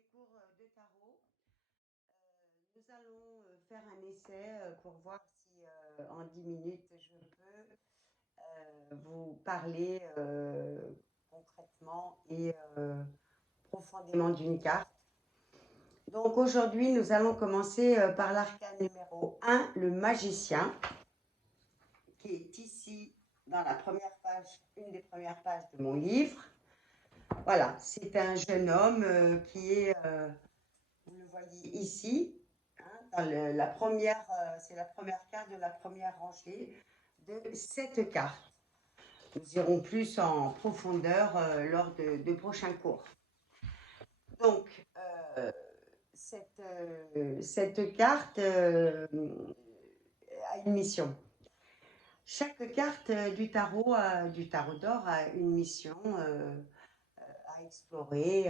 les cours de tarot. Nous allons faire un essai pour voir si en 10 minutes je peux vous parler concrètement et profondément d'une carte. Donc aujourd'hui, nous allons commencer par l'arcane numéro 1, le magicien, qui est ici dans la première page, une des premières pages de mon livre. Voilà, c'est un jeune homme qui est, vous le voyez ici, hein, c'est la première carte de la première rangée de cette carte. Nous irons plus en profondeur lors de prochains cours. Donc, cette carte a une mission. Chaque carte du tarot d'or a une mission à explorer,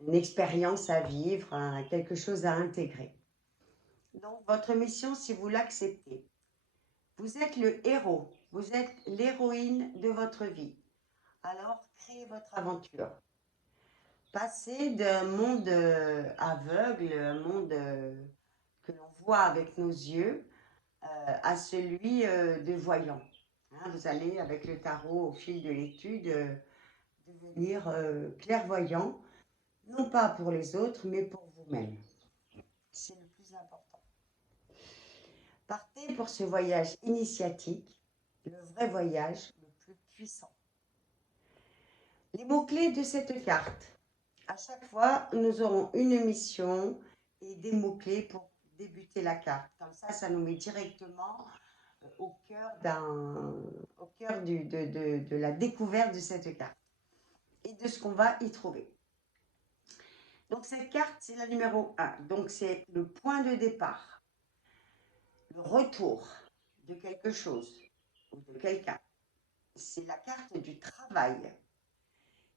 une expérience à vivre, quelque chose à intégrer. Donc, votre mission, si vous l'acceptez, vous êtes le héros, vous êtes l'héroïne de votre vie. Alors, créez votre aventure. Passez d'un monde aveugle, un monde que l'on voit avec nos yeux, à celui de voyant. Hein, vous allez, avec le tarot, au fil de l'étude, devenir clairvoyant, non pas pour les autres, mais pour vous-même. C'est le plus important. Partez pour ce voyage initiatique, le vrai voyage le plus puissant. Les mots-clés de cette carte. À chaque fois, nous aurons une mission et des mots-clés pour débuter la carte. Comme ça nous met directement au cœur de la découverte de cette carte et de ce qu'on va y trouver. Donc cette carte, c'est la numéro 1. Donc c'est le point de départ, le retour de quelque chose ou de quelqu'un. C'est la carte du travail.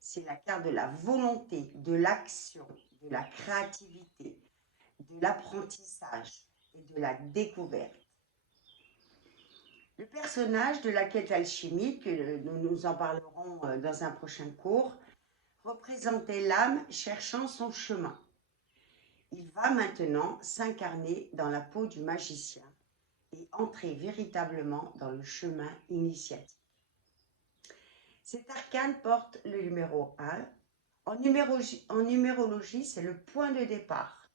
C'est la carte de la volonté, de l'action, de la créativité, de l'apprentissage et de la découverte. Le personnage de la quête alchimique, nous en parlerons dans un prochain cours, représentait l'âme cherchant son chemin. Il va maintenant s'incarner dans la peau du magicien et entrer véritablement dans le chemin initiatique. Cet arcane porte le numéro 1. En numérologie, c'est le point de départ,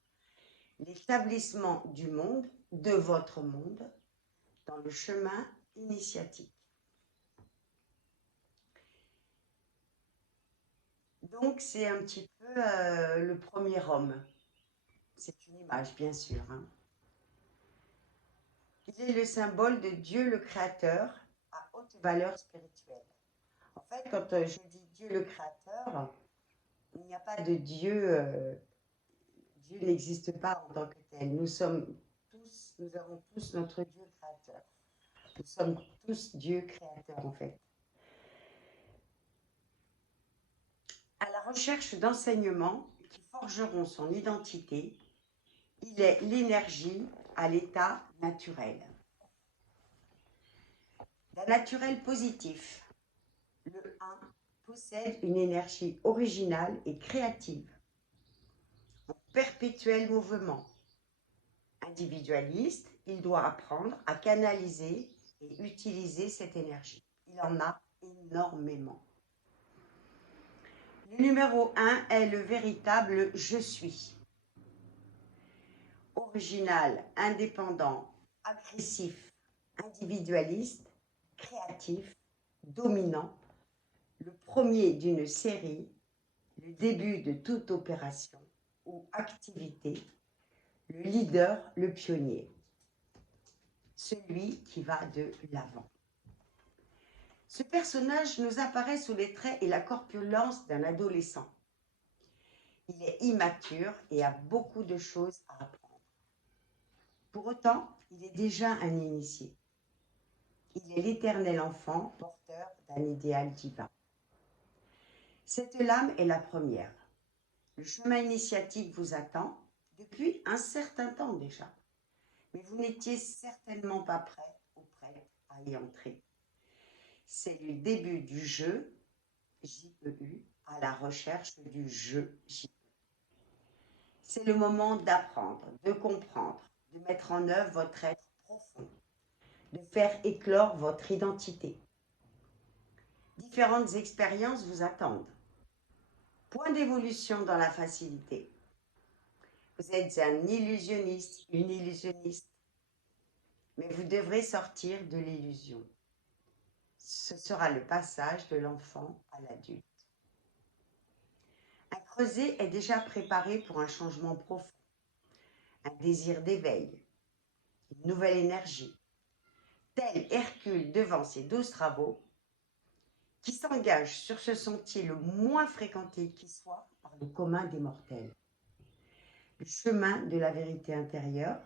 l'établissement du monde, de votre monde, dans le chemin initiatique. Donc, c'est un petit peu le premier homme. C'est une image, bien sûr. Hein. Il est le symbole de Dieu le Créateur à haute valeur spirituelle. En fait, quand je dis Dieu le Créateur, il n'y a pas de Dieu. Dieu n'existe pas en tant que tel. Nous avons tous notre Dieu créateur. Nous sommes tous Dieu créateur, en fait. À la recherche d'enseignements qui forgeront son identité, il est l'énergie à l'état naturel. D'un naturel positif, le 1 possède une énergie originale et créative, en perpétuel mouvement. Individualiste, il doit apprendre à canaliser et utiliser cette énergie. Il en a énormément. Le numéro 1 est le véritable je suis. Original, indépendant, agressif, individualiste, créatif, dominant, le premier d'une série, le début de toute opération ou activité, le leader, le pionnier, celui qui va de l'avant. Ce personnage nous apparaît sous les traits et la corpulence d'un adolescent. Il est immature et a beaucoup de choses à apprendre. Pour autant, il est déjà un initié. Il est l'éternel enfant porteur d'un idéal divin. Cette lame est la première. Le chemin initiatique vous attend depuis un certain temps déjà. Mais vous n'étiez certainement pas prêt ou prête à y entrer. C'est le début du jeu J-E-U, à la recherche du jeu, J-E. C'est le moment d'apprendre, de comprendre, de mettre en œuvre votre être profond, de faire éclore votre identité. Différentes expériences vous attendent. Point d'évolution dans la facilité. Vous êtes un illusionniste, une illusionniste, mais vous devrez sortir de l'illusion. Ce sera le passage de l'enfant à l'adulte. Un creuset est déjà préparé pour un changement profond, un désir d'éveil, une nouvelle énergie. Tel Hercule devant ses 12 travaux, qui s'engage sur ce sentier le moins fréquenté qui soit par le commun des mortels. Le chemin de la vérité intérieure,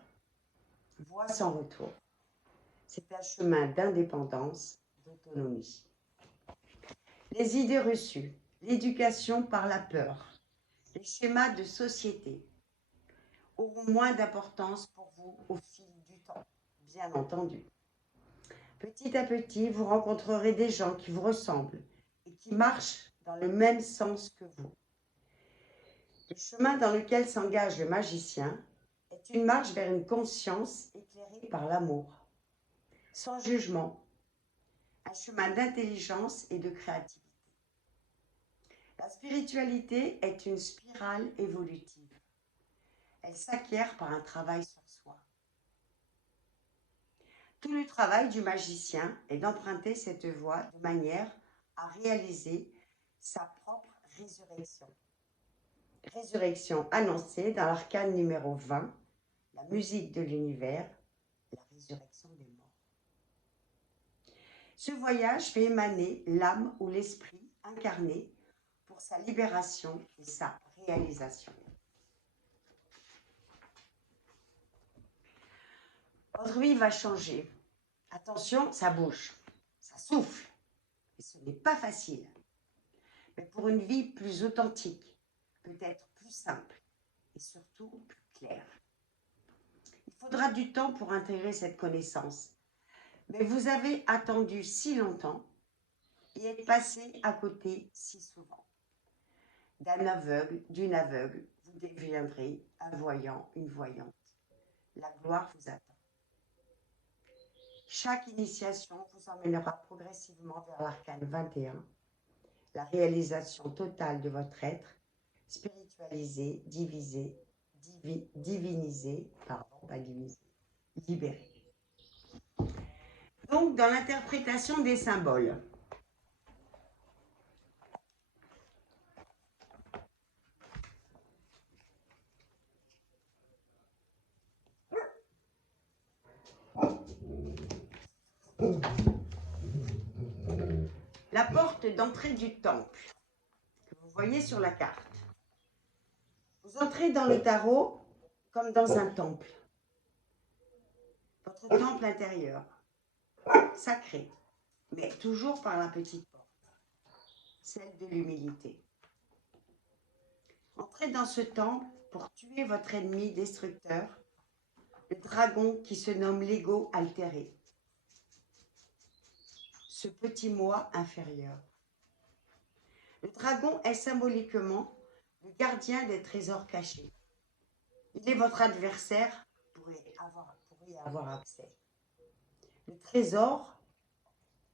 voie sans retour. C'est un chemin d'indépendance, d'autonomie. Les idées reçues, l'éducation par la peur, les schémas de société auront moins d'importance pour vous au fil du temps, bien entendu. Petit à petit, vous rencontrerez des gens qui vous ressemblent et qui marchent dans le même sens que vous. Le chemin dans lequel s'engage le magicien est une marche vers une conscience éclairée par l'amour, sans jugement, un chemin d'intelligence et de créativité. La spiritualité est une spirale évolutive. Elle s'acquiert par un travail sur soi. Tout le travail du magicien est d'emprunter cette voie de manière à réaliser sa propre résurrection. Résurrection annoncée dans l'arcane numéro 20, la musique de l'univers, la résurrection des morts. Ce voyage fait émaner l'âme ou l'esprit incarné pour sa libération et sa réalisation. Votre vie va changer. Attention, ça bouge, ça souffle. Et ce n'est pas facile. Mais pour une vie plus authentique, peut-être plus simple et surtout plus claire. Il faudra du temps pour intégrer cette connaissance. Mais vous avez attendu si longtemps et êtes passé à côté si souvent. D'un aveugle, d'une aveugle, vous deviendrez un voyant, une voyante. La gloire vous attend. Chaque initiation vous emmènera progressivement vers l'arcane 21, la réalisation totale de votre être, spiritualisé, libéré. Donc, dans l'interprétation des symboles, la porte d'entrée du temple, que vous voyez sur la carte. Vous entrez dans le tarot comme dans un temple. Votre temple intérieur, sacré, mais toujours par la petite porte, celle de l'humilité. Entrez dans ce temple pour tuer votre ennemi destructeur, le dragon qui se nomme l'ego altéré, ce petit moi inférieur. Le dragon est symboliquement le gardien des trésors cachés. Il est votre adversaire pour y avoir accès. Le trésor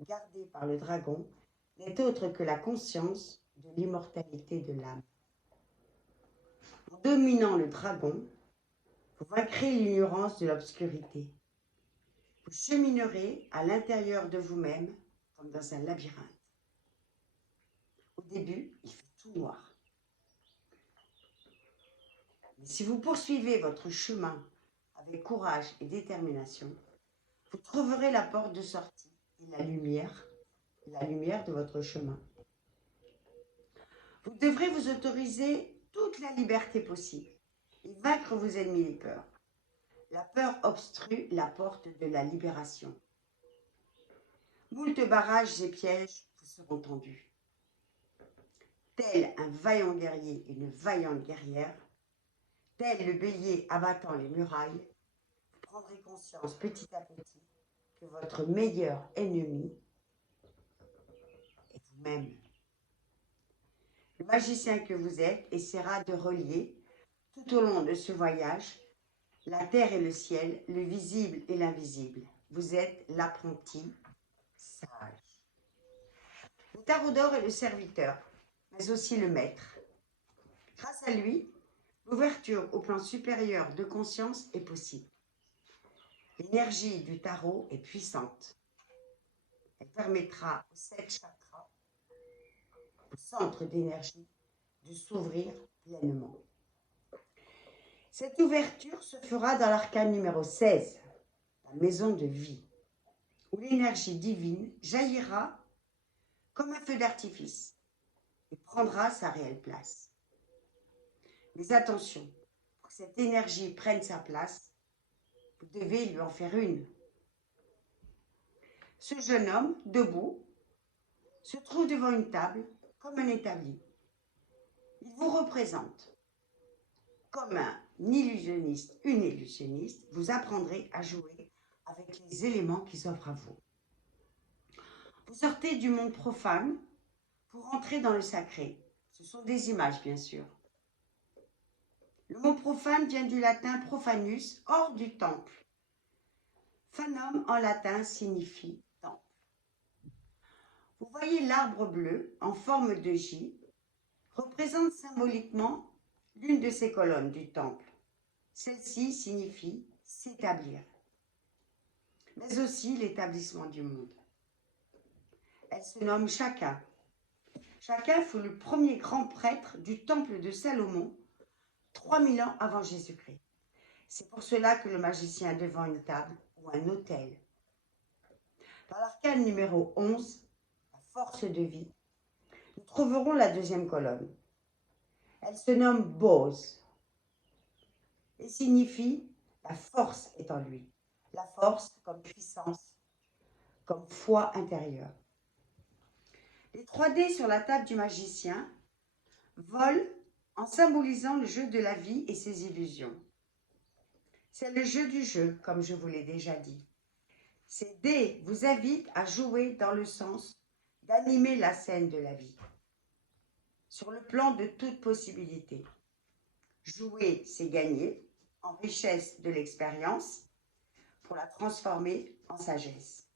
gardé par le dragon n'est autre que la conscience de l'immortalité de l'âme. En dominant le dragon, vous vaincrez l'ignorance de l'obscurité. Vous cheminerez à l'intérieur de vous-même comme dans un labyrinthe. Au début, il fait tout noir. Mais si vous poursuivez votre chemin avec courage et détermination, vous trouverez la porte de sortie et la lumière de votre chemin. Vous devrez vous autoriser toute la liberté possible et vaincre vos ennemis les peurs. La peur obstrue la porte de la libération. Moult barrages et pièges vous seront tendus. Tel un vaillant guerrier et une vaillante guerrière, tel le bélier abattant les murailles, vous prendrez conscience petit à petit que votre meilleur ennemi est vous-même. magicien que vous êtes essaiera de relier, tout au long de ce voyage, la terre et le ciel, le visible et l'invisible. Vous êtes l'apprenti sage. Le tarot d'or est le serviteur, mais aussi le maître. Grâce à lui, l'ouverture au plan supérieur de conscience est possible. L'énergie du tarot est puissante. Elle permettra aux 7 chakras, au centre d'énergie, de s'ouvrir pleinement. Cette ouverture se fera dans l'arcane numéro 16, la maison de vie, où l'énergie divine jaillira comme un feu d'artifice et prendra sa réelle place. Mais attention, pour que cette énergie prenne sa place, vous devez lui en faire une. Ce jeune homme, debout, se trouve devant une table comme un établi. Il vous représente comme un illusionniste, une illusionniste. Vous apprendrez à jouer avec les éléments qui s'offrent à vous. Vous sortez du monde profane pour entrer dans le sacré. Ce sont des images, bien sûr. Le mot profane vient du latin profanus, hors du temple. Fanum en latin signifie temple. Vous voyez l'arbre bleu en forme de J représente symboliquement l'une de ces colonnes du temple. Celle-ci signifie s'établir, mais aussi l'établissement du monde. Elle se nomme Chacun. Chacun fut le premier grand prêtre du temple de Salomon, 3000 ans avant Jésus-Christ. C'est pour cela que le magicien est devant une table ou un autel. Dans l'arcane numéro 11, la force de vie, nous trouverons la deuxième colonne. Elle se nomme Bose et signifie la force est en lui. La force comme puissance, comme foi intérieure. Les 3D sur la table du magicien volent en symbolisant le jeu de la vie et ses illusions. C'est le jeu du jeu, comme je vous l'ai déjà dit. Ces dés vous invitent à jouer dans le sens d'animer la scène de la vie, sur le plan de toute possibilité. Jouer, c'est gagner en richesse de l'expérience pour la transformer en sagesse.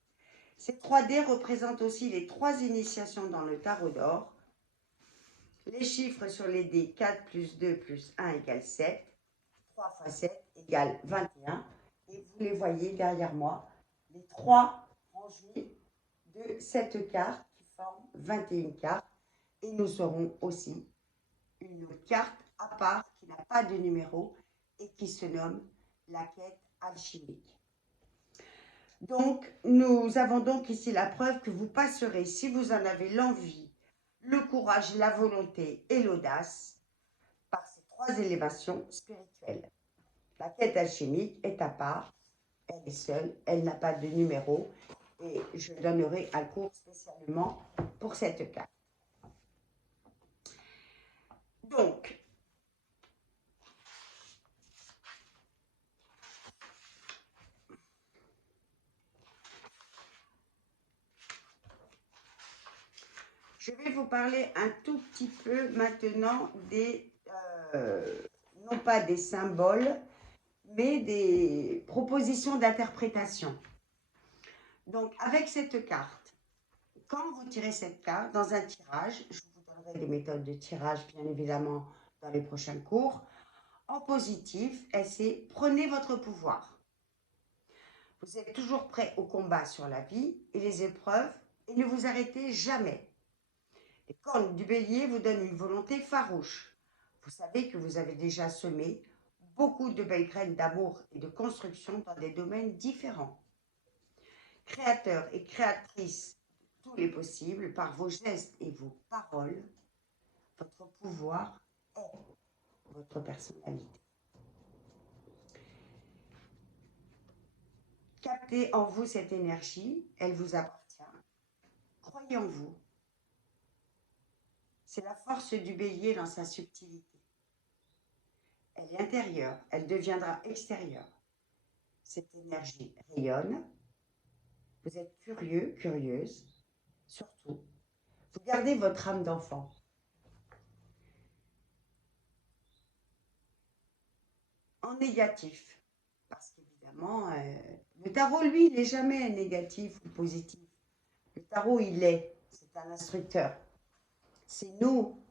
Ces 3D représentent aussi les 3 initiations dans le tarot d'or. Les chiffres sur les dés 4 plus 2 plus 1 égale 7, 3 fois 7 égale 21. Et vous les voyez derrière moi, les 3 rangées de cette carte qui forment 21 cartes. Et nous aurons aussi une carte à part qui n'a pas de numéro et qui se nomme la quête alchimique. Donc, nous avons donc ici la preuve que vous passerez, si vous en avez l'envie, le courage, la volonté et l'audace, par ces 3 élévations spirituelles. La quête alchimique est à part, elle est seule, elle n'a pas de numéro et je donnerai un cours spécialement pour cette carte. Donc, je vais vous parler un tout petit peu maintenant des, non pas des symboles, mais des propositions d'interprétation. Donc, avec cette carte, quand vous tirez cette carte dans un tirage, je vous donnerai des méthodes de tirage, bien évidemment, dans les prochains cours. En positif, c'est prenez votre pouvoir. Vous êtes toujours prêt au combat sur la vie et les épreuves et ne vous arrêtez jamais. Les cornes du bélier vous donnent une volonté farouche. Vous savez que vous avez déjà semé beaucoup de belles graines d'amour et de construction dans des domaines différents. Créateurs et créatrices de tous les possibles, par vos gestes et vos paroles, votre pouvoir est votre personnalité. Captez en vous cette énergie, elle vous appartient. Croyez en vous. C'est la force du bélier dans sa subtilité. Elle est intérieure, elle deviendra extérieure. Cette énergie rayonne. Vous êtes curieux, curieuse, surtout. Vous gardez votre âme d'enfant. en négatif. Parce qu'évidemment, le tarot, lui, il n'est jamais négatif ou positif. Le tarot, c'est un instructeur. C'est nous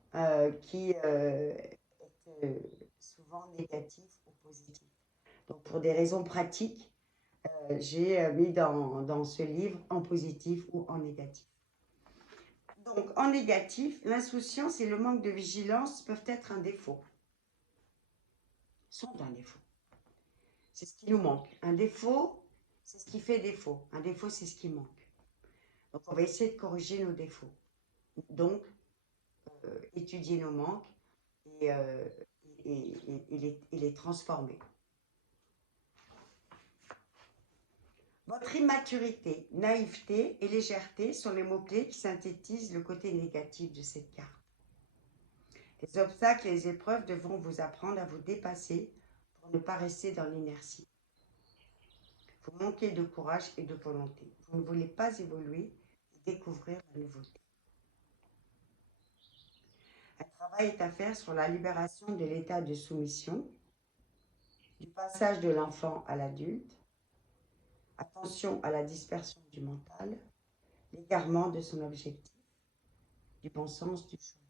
qui est souvent négatif ou positif. Donc, pour des raisons pratiques, j'ai mis dans ce livre en positif ou en négatif. Donc, en négatif, l'insouciance et le manque de vigilance peuvent être un défaut. Sont un défaut. C'est ce qui nous manque. Un défaut, c'est ce qui fait défaut. Un défaut, c'est ce qui manque. Donc, on va essayer de corriger nos défauts. Donc, étudier nos manques et, les transformer. Votre immaturité, naïveté et légèreté sont les mots-clés qui synthétisent le côté négatif de cette carte. Les obstacles et les épreuves devront vous apprendre à vous dépasser pour ne pas rester dans l'inertie. Vous manquez de courage et de volonté. Vous ne voulez pas évoluer et découvrir la nouveauté. Un travail est à faire sur la libération de l'état de soumission, du passage de l'enfant à l'adulte, attention à la dispersion du mental, l'égarement de son objectif, du bon sens du chemin.